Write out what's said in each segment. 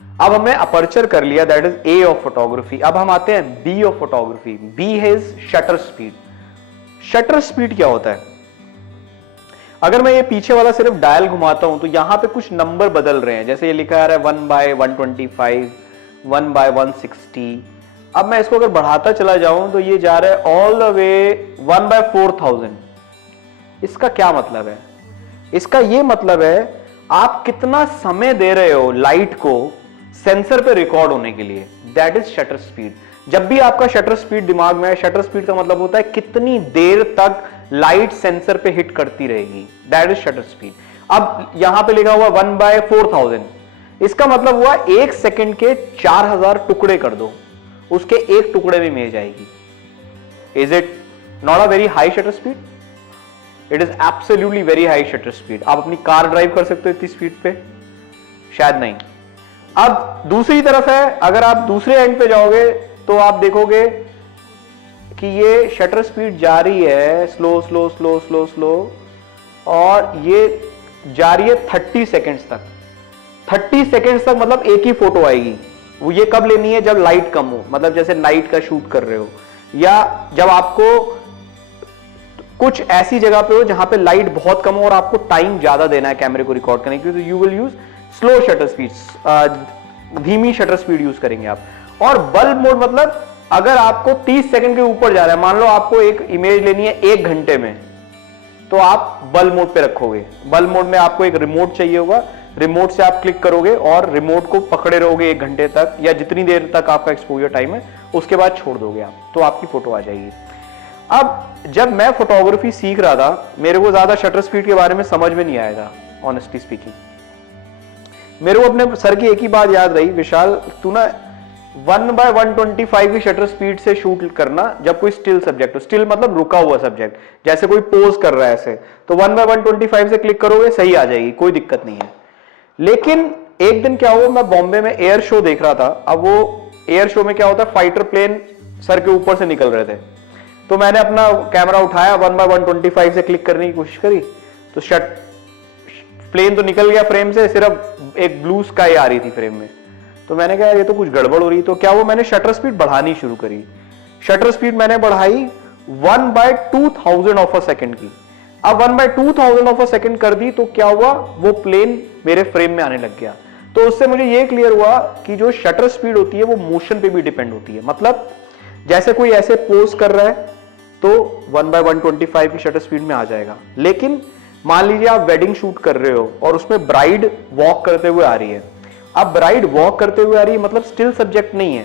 अब हमने अपर्चर कर लिया, that is a of photography. अब हम आते हैं बी ऑफ फोटोग्राफी। बी है शटर स्पीड। शटर स्पीड क्या होता है? अगर मैं ये पीछे वाला सिर्फ डायल घुमाता हूं तो यहां पे कुछ नंबर बदल रहे हैं, जैसे ये लिखा आ रहा है 1/125, 1/160। अब मैं इसको अगर बढ़ाता चला जाऊं तो ये जा रहा है ऑल द वे 1/4000। इसका क्या मतलब है? इसका ये मतलब है आप कितना समय दे रहे हो लाइट को सेंसर पे रिकॉर्ड होने के लिए, दैट इज शटर स्पीड। जब भी आपका शटर स्पीड दिमाग में है, शटर स्पीड का मतलब होता है कितनी देर तक लाइट सेंसर पे हिट करती रहेगी, दैट इज शटर स्पीड। अब यहां पे लिखा हुआ 1/4000, इसका मतलब हुआ 1 सेकंड के 4000 टुकड़े कर दो, उसके एक टुकड़े में इमेज आएगी। Is it not a very high shutter speed? It is absolutely very high shutter speed. आप अपनी कार ड्राइव कर सकते हो इतनी स्पीड पे? शायद नहीं। अब दूसरी तरफ है, अगर आप दूसरे एंड पे जाओगे तो आप देखोगे कि ये शटर स्पीड जा रही है slow slow slow slow slow, और ये जा रही है 30 सेकेंड्स तक। 30 सेकेंड्स तक मतलब एक ही फोटो आएगी। वो ये कब लेनी है? जब लाइट कम हो, मतलब जैसे नाइट का शूट कर रहे हो, या जब आपको कुछ ऐसी जगह पे हो जहां पे लाइट बहुत कम हो और आपको टाइम ज्यादा देना है कैमरे को रिकॉर्ड करने के लिए, तो you will use slow shutter speed, धीमी शटर स्पीड यूज करेंगे आप। और बल्ब मोड मतलब अगर आपको 30 सेकंड के ऊपर जा रहा है, मान लो आपको एक इमेज लेनी है 1 घंटे में, तो आप बल्ब मोड पे रखोगे। बल्ब मोड में आपको एक रिमोट चाहिए होगा, रिमोट से आप क्लिक करोगे और रिमोट को पकड़े रहोगे 1 घंटे तक, या जितनी देर तक आपका एक्सपोजर टाइम है, उसके बाद छोड़ दोगे आप, तो आपकी फोटो आ जाएगी। अब जब मैं फोटोग्राफी सीख रहा था, मेरे को ज्यादा शटर स्पीड के बारे में समझ में नहीं आया था, ऑनेस्टली स्पीकिंग। मेरे को अपने सर की एक ही बात याद रही, विशाल तू ना 1/125 की शटर स्पीड से शूट करना जब कोई स्टिल सब्जेक्ट हो। स्टिल मतलब रुका हुआ सब्जेक्ट, जैसे कोई पोज कर रहा है ऐसे, तो 1/125 से क्लिक करोगे, सही आ जाएगी, कोई दिक्कत नहीं है। लेकिन एक दिन क्या हुआ, मैं बॉम्बे में एयर शो देख रहा था। अब वो एयर शो में क्या होता है, फाइटर प्लेन सर के ऊपर से निकल रहे थे, तो मैंने अपना कैमरा उठाया, 1/125 से क्लिक करने की कोशिश करी, तो प्लेन तो निकल गया फ्रेम से, सिर्फ एक ब्लू स्काई आ रही थी फ्रेम में। तो मैंने कहा ये तो कुछ गड़बड़ हो रही। तो क्या वो मैंने शटर स्पीड बढ़ानी शुरू करी। शटर स्पीड मैंने बढ़ाई 1/2000 ऑफ अ सेकंड की। अब 1/2000 ऑफ अ सेकंड कर दी तो क्या हुआ, वो प्लेन मेरे फ्रेम में आने लग गया। तो उससे मुझे ये क्लियर हुआ कि जो शटर स्पीड होती है वो मोशन पे भी डिपेंड होती है। मतलब जैसे कोई ऐसे पोज कर रहा है तो 1/125 की शटर स्पीड में आ जाएगा। लेकिन मान लीजिए आप वेडिंग शूट कर रहे हो और उसमें ब्राइड वॉक करते हुए आ रही है। अब ब्राइड वॉक करते हुए आ रही है मतलब स्टिल सब्जेक्ट नहीं है।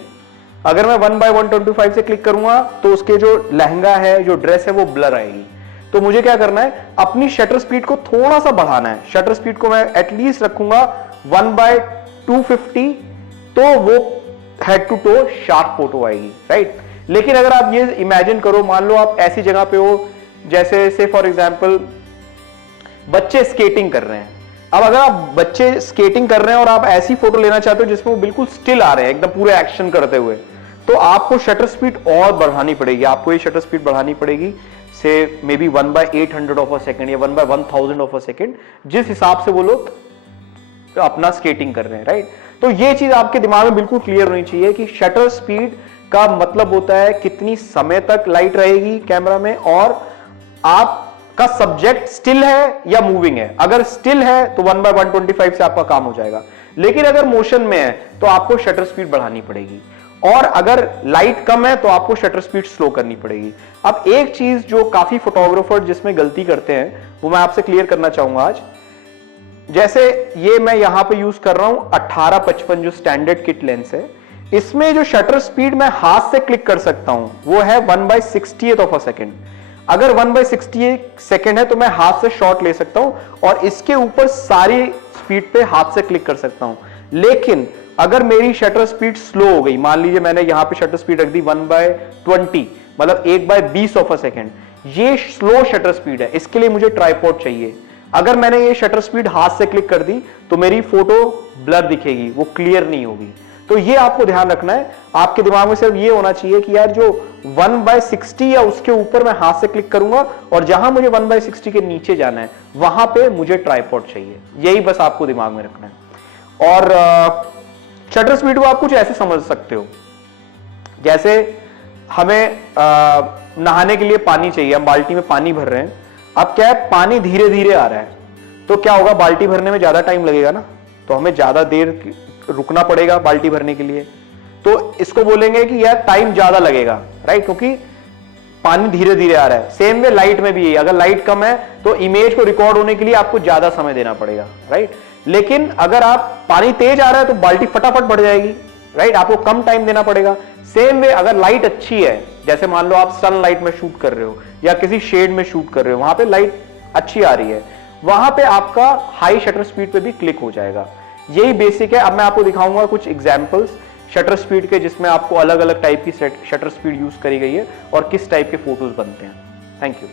अगर मैं 1/125 से क्लिक करूंगा तो उसके जो लहंगा है, जो ड्रेस है, वो ब्लर आएगी। तो मुझे क्या करना है, अपनी शटर स्पीड को थोड़ा सा बढ़ाना है। शटर स्पीड को मैं एटलीस्ट रखूंगा 1/250, तो वो head to toe sharp photo आएगी, राइट। लेकिन अगर आप ये इमेजिन करो, मान लो आप ऐसी जगह पे हो जैसे से फॉर एग्जांपल बच्चे स्केटिंग कर रहे हैं। अब अगर आप बच्चे स्केटिंग कर रहे हैं और आप ऐसी फोटो लेना चाहते हो जिसमें वो बिल्कुल स्टिल आ रहे हैं, एकदम पूरे एक्शन करते हुए, तो आपको शटर स्पीड और बढ़ानी पड़ेगी। आपको ये शटर स्पीड बढ़ानी पड़ेगी से may be 1/800 of a second या 1/1000 ऑफ अ सेकंड, जिस हिसाब से वो लोग अपना स्केटिंग कर रहे हैं, राइट। तो ये चीज आपके दिमाग में बिल्कुल क्लियर होनी चाहिए कि शटर स्पीड का मतलब होता है कितनी समय तक लाइट रहेगी कैमरा में, और आपका सब्जेक्ट स्टिल है या मूविंग है। अगर स्टिल है तो 1/125 से आपका काम हो जाएगा। लेकिन अगर मोशन में है तो आपको शटर स्पीड बढ़ानी पड़ेगी, और अगर लाइट कम है तो आपको शटर स्पीड स्लो करनी पड़ेगी। अब एक चीज जो काफी फोटोग्राफर जिसमें गलती करते हैं वो मैं आपसे क्लियर करना चाहूंगा आज। जैसे ये मैं यहां पे यूज कर रहा हूं 1855 जो स्टैंडर्ड किट लेंस है, इसमें जो शटर स्पीड मैं हाथ से क्लिक कर सकता हूं वो है 1/60th ऑफ अ सेकंड। अगर 1/60 सेकंड है तो मैं हाथ से शॉट ले सकता हूं और इसके ऊपर सारी स्पीड पे हाथ से क्लिक कर सकता हूं। लेकिन अगर मेरी शटर स्पीड स्लो हो गई, मान लीजिए मैंने यहां पे शटर स्पीड रख दी 1/20, मतलब 1/20 ऑफ अ सेकंड, ये स्लो शटर स्पीड है, इसके लिए मुझे ट्राइपॉड चाहिए। अगर मैंने ये शटर स्पीड हाथ से क्लिक कर दी तो मेरी फोटो ब्लर दिखेगी, वो क्लियर नहीं होगी। तो ये आपको ध्यान रखना है। आपके दिमाग में सिर्फ ये होना चाहिए कि यार जो 1/60 या उसके ऊपर मैं हाथ से क्लिक करूंगा और जहां मुझे 1/60 के नीचे जाना है वहां पे मुझे ट्राइपॉड चाहिए। यही बस आपको दिमाग में रखना है। और शटर स्पीड को आप कुछ ऐसे समझ सकते हो, जैसे हमें नहाने के लिए पानी चाहिए, हम बाल्टी में पानी भर रहे हैं, अब क्या है पानी धीरे धीरे आ रहा है, तो क्या होगा बाल्टी भरने में ज्यादा टाइम लगेगा ना, तो हमें ज्यादा देर रुकना पड़ेगा बाल्टी भरने के लिए, तो इसको बोलेंगे कि यार टाइम ज्यादा लगेगा, राइट, क्योंकि पानी धीरे धीरे आ रहा है। सेम वे लाइट में भी है, अगर लाइट कम है तो इमेज को रिकॉर्ड होने के लिए आपको ज्यादा समय देना पड़ेगा, राइट, लेकिन अगर आप पानी तेज आ रहा है तो बाल्टी फटाफट भर जाएगी, राइट, आपको कम टाइम देना पड़ेगा। सेम वे अगर लाइट अच्छी है, जैसे मान लो आप सनलाइट में शूट कर रहे हो या किसी शेड में शूट कर रहे हो, वहां पे लाइट अच्छी आ रही है, वहां पे आपका हाई शटर स्पीड पे भी क्लिक हो जाएगा। यही बेसिक है। अब मैं आपको दिखाऊंगा कुछ एग्जांपल्स शटर स्पीड के, जिसमें आपको अलग अलग टाइप की शटर स्पीड यूज करी गई है और किस टाइप के फोटोज बनते हैं। Thank you.